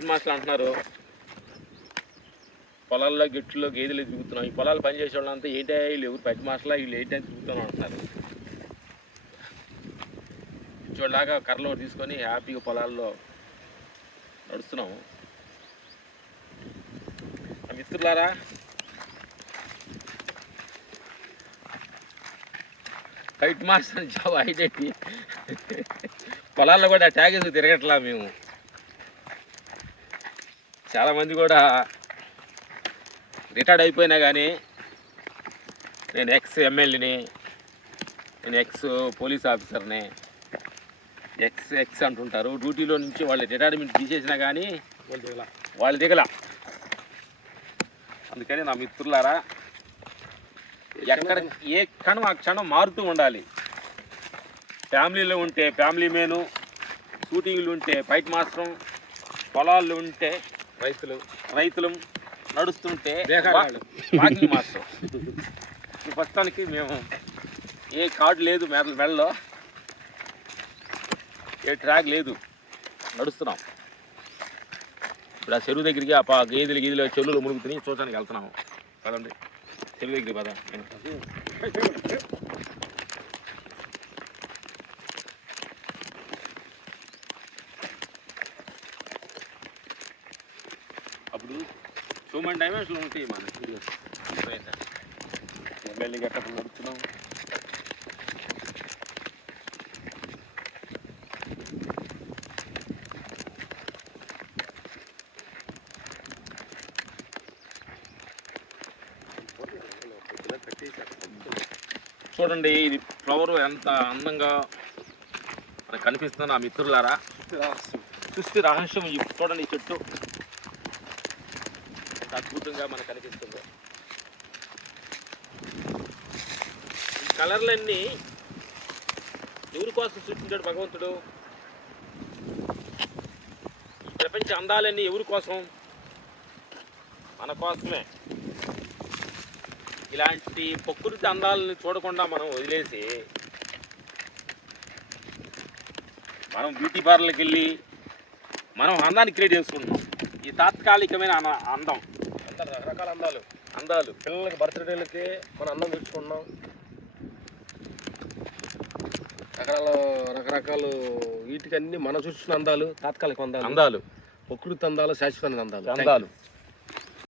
Fight మాస్టర్లు అంటున్నారు పొలాల్లో గెట్టులో గేదెలు తిరుగుతున్నాం. ఈ పొలాలు పనిచేసే వాళ్ళంతా ఏంటి వీళ్ళు ఎవరు ఫైట్ మాస్టర్లా వీళ్ళు ఏంటని తిరుగుతున్నాం అంటున్నారు. చూడలాగా కర్రలో తీసుకొని హ్యాపీగా పొలాల్లో నడుస్తున్నాము. మిత్రులారా, ఫైట్ మాస్టర్ జాబ్ అయితే పొలాల్లో కూడా ట్యాగ్ వేసి తిరగట్లా మేము. చాలామంది కూడా రిటైర్డ్ అయిపోయినా కానీ నేను ఎక్స్ ఎమ్మెల్యేని, నేను ఎక్స్ పోలీస్ ఆఫీసర్ని, ఎక్స్ అంటుంటారు. డ్యూటీలో నుంచి వాళ్ళు రిటైర్మెంట్ తీసేసినా కానీ వాళ్ళు దిగల. అందుకని నా మిత్రులారా, ఎక్కడ ఏ క్షణం ఆ క్షణం మారుతూ ఉండాలి. ఫ్యామిలీలో ఉంటే ఫ్యామిలీ మేను, షూటింగ్లు ఉంటే ఫైట్ మాస్టర్, పొలాల్లో ఉంటే రైతులు, నడుస్తుంటే వాకింగ్ మాస్టర్. ప్రస్తుతానికి మేము ఏ కార్డు లేదు, మెడలో ఏ ట్రాక్ లేదు, నడుస్తున్నాం. ఇప్పుడు ఆ చెరువు దగ్గరికి ఆ గేదెలు చెరువులు మునుగుతున్నాయి, చూడటానికి వెళ్తున్నాము. కదండి చెరువు దగ్గరికి పదా. అప్పుడు చూమండి డైమెన్షన్లు ఉంటాయి మన వీడియోస్. ఎమ్మెల్యే గట్టప్పుడు నడుస్తున్నాం. చూడండి ఇది ఫ్లవర్ ఎంత అందంగా మనకు కనిపిస్తుంది నా మిత్రులారా. సృష్టి రహస్యం. చూడండి ఈ చెట్టు అద్భుతంగా మనకు కనిపిస్తుంది. ఈ కలర్లన్నీ ఎవరి కోసం సృష్టించాడు భగవంతుడు? ఈ ప్రపంచ అందాలన్నీ ఎవరి కోసం? మన కోసమే. ఇలాంటి ప్రకృతి అందాలని చూడకుండా మనం వదిలేసి మనం బ్యూటీ పార్లర్కి వెళ్ళి మనం అందాన్ని క్రియేట్ చేసుకుంటున్నాం. ఈ తాత్కాలికమైన అందం, రకరకాల అందాలు పిల్లలకి బర్త్డేలకి మనం అందం తెచ్చుకుంటున్నాం. రకరకాలు వీటికి అన్ని మనం చూసిన అందాలు తాత్కాలిక అందాలు, ప్రకృతి అందాలు, శాశ్వత అందాలు.